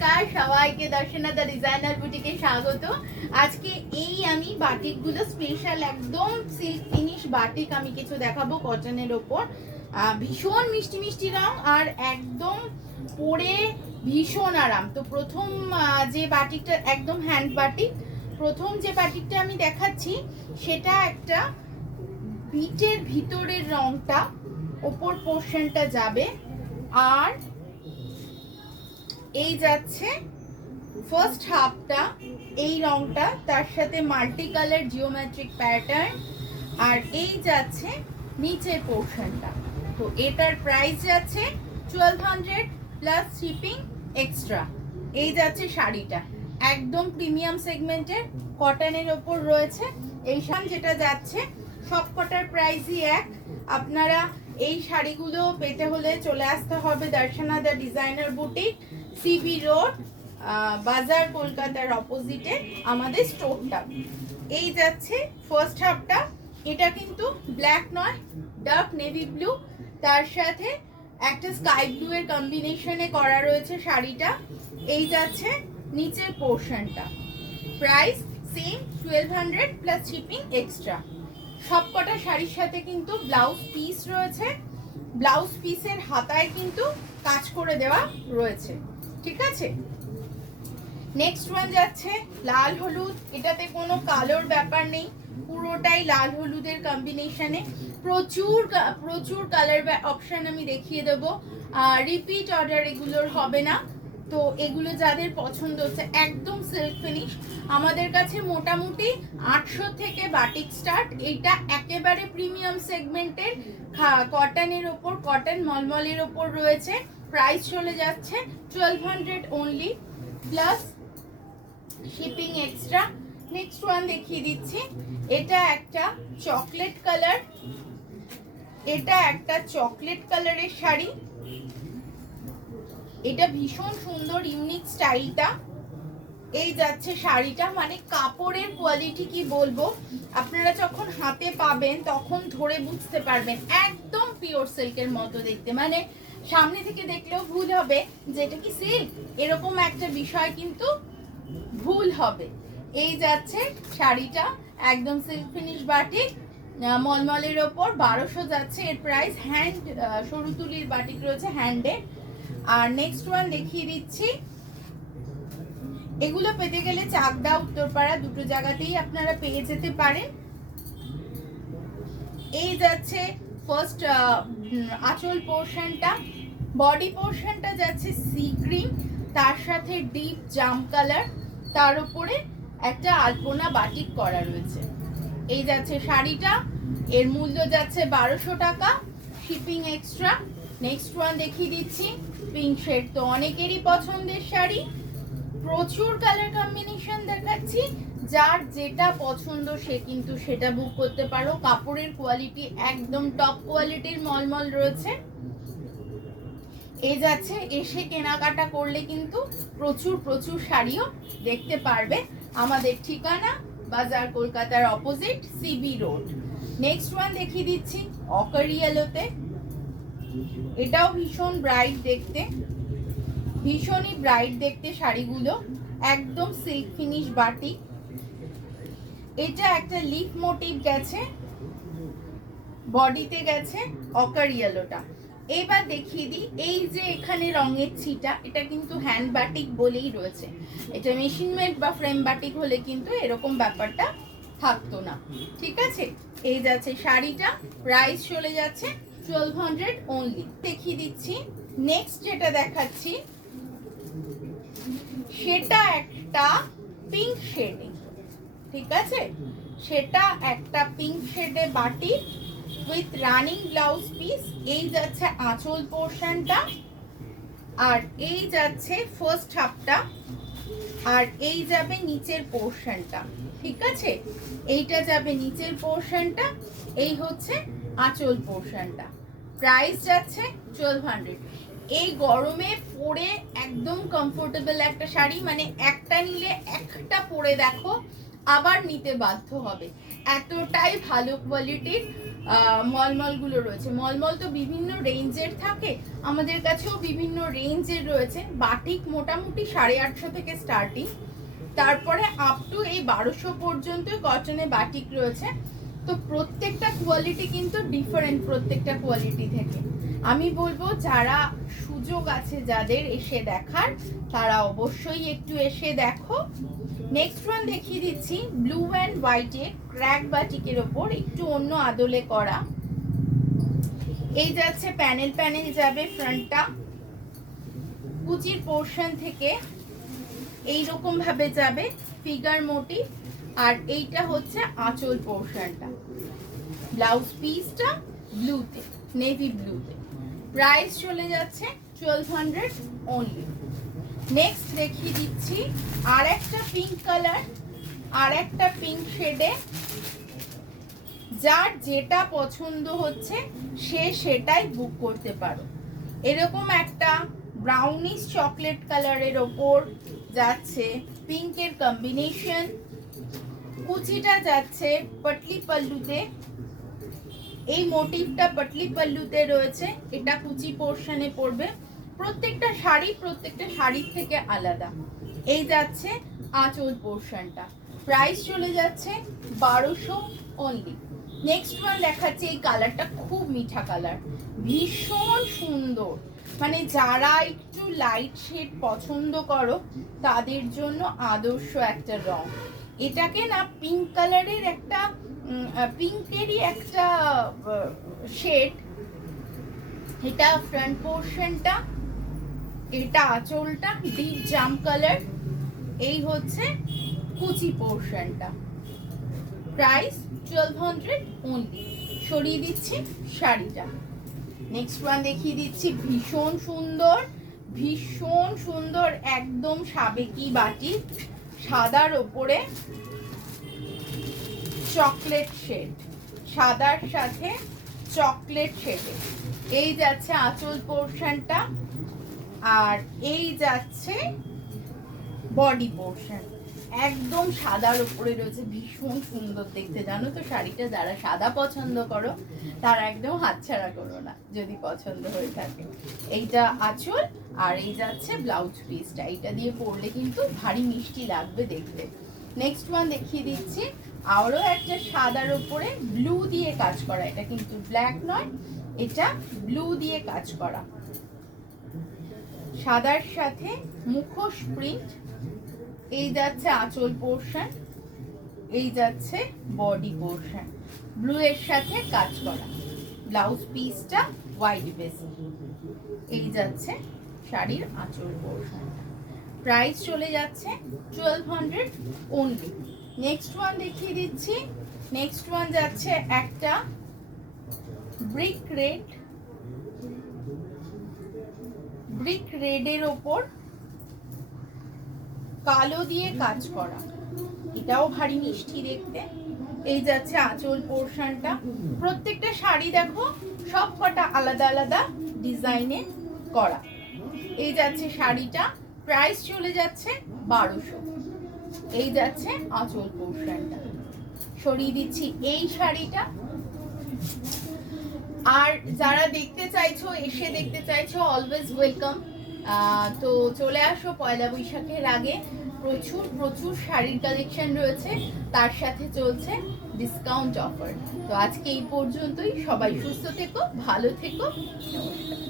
নমস্কার সবাইকে দর্শনা দা ডিজাইনার বুটিকে স্বাগত। আজকে এই আমি বাটিকগুলো স্পেশাল একদম সিল্ক ফিনিশ বাটিক আমি কিছু দেখাবো কটনের ওপর। ভীষণ মিষ্টি মিষ্টি রং আর একদম পরে ভীষণ আরাম। তো প্রথম যে বাটিকটা একদম হ্যান্ড বাটিক, প্রথম যে বাটিকটা আমি দেখাচ্ছি সেটা একটা বিটের ভিতরের রংটা ওপর পোর্শনটা যাবে, আর এই যাচ্ছে ফার্স্ট হাফটা এই রংটা, তার সাথে মাল্টি কালার জিওমেট্রিক প্যাটার্ন, আর এই যাচ্ছে নিচের পোর্শনটা। তো এটার প্রাইস যাচ্ছে 1200 প্লাস শিপিং এক্সট্রা। এই যাচ্ছে শাড়িটা একদম প্রিমিয়াম সেগমেন্টের কটনের ওপর রয়েছে। এই শাড়ি যেটা যাচ্ছে সব কটার প্রাইসই এক। আপনারা এই শাড়িগুলো পেতে হলে চলে আসতে হবে দর্শনা দা ডিজাইনার বুটিক, সিবি রোড, বাজার, কলকাতার অপোজিটে আমাদের স্টোরটা। এই যাচ্ছে ফার্স্ট হাফটা, এটা কিন্তু ব্ল্যাক নয়, ডার্ক নেভি ব্লু, তার সাথে একটা স্কাই ব্লু এর কম্বিনেশনে করা রয়েছে শাড়িটা। এই যাচ্ছে নিচের পোর্শনটা, price same 1200 plus shipping extra. সবকটা শাড়ির সাথে কিন্তু ব্লাউজ পিস রয়েছে, ব্লাউজ পিসের হাতায় কিন্তু কাজ করে দেওয়া রয়েছে, ঠিক আছে। নেক্সট ওয়ান যাচ্ছে লাল হলুদ, এটাতে কোনো কালোর ব্যাপার নেই, পুরোটাই লাল হলুদের কম্বিনেশনে। প্রচুর কালার অপশন আমি দেখিয়ে দেবো, রিপিট অর্ডার এগুলোর হবে না। তো এগুলো যাদের পছন্দ হচ্ছে একদম সিল্ক ফিনিশ, আমাদের কাছে মোটামুটি 800 থেকে বাটিক স্টার্ট। এইটা একেবারে প্রিমিয়াম সেগমেন্টের কটনের ওপর, কটন মলমলের ওপর রয়েছে। প্রাইস চলে যাচ্ছে 1200 only plus shipping extra. Next one দেখিয়ে দিচ্ছি, এটা একটা চকলেট কালার, এটা একটা চকলেট কালারের শাড়ি। এটা ভীষণ সুন্দর ইউনিক স্টাইলটা। এই যাচ্ছে শাড়িটা, মানে কাপড়ের কোয়ালিটি কি বলবো, আপনারা যখন হাতে পাবেন তখন ধরে বুঝতে পারবেন একদম পিওর সিল্কের মতো দেখতে, মানে সামনে থেকে দেখলেও ভুল হবে যে এটা কি সিল্ক, এরকম একটা বিষয় কিন্তু ভুল হবে। এই যাচ্ছে শাড়িটা একদম সিল্ক ফিনিশ বাটিক মলমলের ওপর, 1200 যাচ্ছে এর প্রাইস। হ্যান্ড সরু তুলির বাটিক রয়েছে হ্যান্ডে। আর নেক্সট ওয়ান দেখিয়ে দিচ্ছি, এগুলো পেতে গেলে চাকদা উত্তরপাড়া দুটো জায়গাতেই আপনারা পেয়ে যেতে পারেন। এই যাচ্ছে ফার্স্ট আঁচল পোর্শনটা, বডি পোর্শনটা যাচ্ছে সি গ্রিন, তার সাথে ডিপ জাম কালার, তার উপরে একটা আলপনা বাটিক করা রয়েছে। এই যাচ্ছে শাড়িটা, এর মূল্য যাচ্ছে 1200 টাকা, শিপিং এক্সট্রা। নেক্সট ওয়ান দেখিয়ে দিচ্ছি, পিঙ্ক শেড তো অনেকেরই পছন্দের শাড়ি, প্রচুর কালার কম্বিনেশন দেখাচ্ছি, যার যেটা পছন্দ সে কিন্তু সেটা বুক করতে পারো। কাপড়ের কোয়ালিটি একদম টপ কোয়ালিটির মলমল রয়েছে। এই যাচ্ছে, এসে কেনাকাটা করলে কিন্তু প্রচুর শাড়িও দেখতে পারবে। আমাদের ঠিকানা বাজার, কলকাতার opposite, CB road. Next one দেখিয়ে দিচ্ছি অকার ইয়েলোতে, এটাও ভীষণ ব্রাইট দেখতে, ভীষণই ব্রাইট দেখতে শাড়িগুলো, একদম সিল্ক ফিনিশ বাটিক। এটা একটা লিফ মোটিভ গেছে, বডিতে গেছে অকার ইয়েলোটা। এবার দেখিয়ে দিই, এই যে এখানে রঙের ছিটা, এটা কিন্তু হ্যান্ড বাটিক বলেই রয়েছে, এটা মেশিন মেড বা ফ্রেম বাটিক হলে কিন্তু এরকম ব্যাপারটা থাকতো না, ঠিক আছে। এই যাচ্ছে শাড়িটা, প্রাইস চলে যাচ্ছে 1200 অনলি। দেখিয়ে দিচ্ছি নেক্সট যেটা দেখাচ্ছি, সেটা একটা পিঙ্ক শেডে, ঠিক আছে, সেটা একটা পিঙ্ক শেডে বাটি উইথ রানিং ব্লাউজ পিস। এই যাচ্ছে আঁচল পোর্শনটা, আর এই যাচ্ছে ফার্স্ট হাফটা, আর এই যাবে নিচের পোর্শনটা, ঠিক আছে। এইটা যাবে নিচের পোর্শনটা, এই হচ্ছে আঁচল পোর্শনটা। প্রাইস যাচ্ছে 1200। এই গরমে পরে একদম কমফোর্টেবল একটা শাড়ি, মানে একটা নিলে একটা পরে দেখো আবার নিতে বাধ্য হবে, এতটাই ভালো কোয়ালিটির মলমলগুলো রয়েছে। মলমল তো বিভিন্ন রেঞ্জের থাকে, আমাদের কাছেও বিভিন্ন রেঞ্জের রয়েছে। বাটিক মোটামুটি 850 থেকে স্টার্টিং, তারপরে আপ টু এই 1200 পর্যন্ত কটনে বাটিক রয়েছে। তো প্রত্যেকটা কোয়ালিটি কিন্তু ডিফারেন্ট, প্রত্যেকটা কোয়ালিটি থেকে। আমি বলবো যারা সুযোগ আছে যাদের এসে দেখার, তারা অবশ্যই একটু এসে দেখো। নেক্সট ওয়ান দেখিয়ে দিচ্ছি ব্লু অ্যান্ড হোয়াইটে ক্র্যাক বাটিকের ওপর একটু অন্য আদলে করা। এই যাচ্ছে প্যানেল প্যানেল যাবে ফ্রন্টটা, কুচির পোর্শন থেকে এইরকম ভাবে যাবে ফিগার মোটিভ, আর এইটা হচ্ছে আঁচল পোর্শনটা। ব্লাউজ পিসটা ব্লুতে, নেভি ব্লুতে। প্রাইস চলে যাচ্ছে 1200 অনলি। নেক্সট দেখিয়ে দিচ্ছি আর একটা পিঙ্ক কালার, আর একটা পিঙ্ক শেডে। যার যেটা পছন্দ হচ্ছে সে সেটাই বুক করতে পারো। এরকম একটা ব্রাউনিশ চকলেট কালারের ওপর যাচ্ছে পিঙ্কের কম্বিনেশন। কুচিটা যাচ্ছে পটলি পাল্লুতে, এই মোটিভটা পটলি পাল্লুতে রয়েছে, এটা কুচি পোর্শনে পড়বে। প্রত্যেকটা শাড়ির থেকে আলাদা। এই যাচ্ছে আঁচল পোর্শনটা। প্রাইস চলে যাচ্ছে 1200 অনলি। নেক্সট ওয়ান দেখাচ্ছে, এই কালারটা খুব মিঠা কালার, ভীষণ সুন্দর। মানে যারা একটু লাইট শেড পছন্দ করো তাদের জন্য আদর্শ একটা রং। এটাকে না পিঙ্ক কালারের একটা পিঙ্কেরই একটা শেড। এটা ফ্রন্ট পোর্শনটা, এটা আঁচলটা ডিপ জাম কালার, এই হচ্ছে কুচি পোর্শনটা। Price 1200 only. সরিয়ে দিচ্ছি শাড়িটা। নেক্সট ওয়ান দেখিয়ে দিচ্ছি ভীষণ সুন্দর, ভীষণ সুন্দর, একদম সাবেকি বাটি, সাদার ওপরে চকলেট শেড, সাদার সাথে চকলেট শেডে। এই যাচ্ছে আঁচল পোর্শনটা, আর এই যাচ্ছে বডি পোর্শন। একদম সাদার উপরে রয়েছে, ভীষণ সুন্দর দেখতে। জানো তো শাড়িটা যারা সাদা পছন্দ করো তারা একদম হাতছাড়া করো না যদি পছন্দ হয়ে থাকে। এইটা আঁচল, আর এই যাচ্ছে ব্লাউজ পিসটা। এইটা দিয়ে পরলে কিন্তু ভারী মিষ্টি লাগবে দেখতে। নেক্সট ওয়ান দেখিয়ে দিচ্ছি আরও একটা সাদার উপরে ব্লু দিয়ে কাজ করা। এটা কিন্তু ব্ল্যাক নয়, এটা ব্লু দিয়ে কাজ করা। সাদার সাথে মুখোশ প্রিন্ট। এই যাচ্ছে আঁচল পোর্শন, এই যাচ্ছে বডি পোর্শন, ব্লু এর সাথে কাজ করা। ব্লাউজ পিসটা হোয়াইট বেসে। এই যাচ্ছে শাড়ির আঁচল পোর্শনটা। প্রাইস চলে যাচ্ছে 1200 অনলি। নেক্সট ওয়ান দেখিয়ে দিচ্ছি। নেক্সট ওয়ান যাচ্ছে একটা ব্রিক রেড, ব্রিক রেডের ওপর কালো দিয়ে কাজ করা। এটাও ভারী মিষ্টি দেখতে। এই যাচ্ছে আঁচল পোর্শনটা। প্রত্যেকটা শাড়ি দেখো সব কটা আলাদা আলাদা ডিজাইনে করা। এই যাচ্ছে শাড়িটা। প্রাইস চলে যাচ্ছে 1200। এই যাচ্ছে আঁচল পোর্শনটা। সরিয়ে দিচ্ছি এই শাড়িটা। আর যারা দেখতে চাইছো, এসে দেখতে চাইছো, অলওয়েজ ওয়েলকাম। তো চলে আসো পয়লা বৈশাখের আগে। প্রচুর প্রচুর শাড়ির কালেকশন রয়েছে, তার সাথে চলছে ডিসকাউন্ট অফার। তো আজকে এই পর্যন্তই। সবাই সুস্থ থেকো, ভালো থেকো, নমস্কার।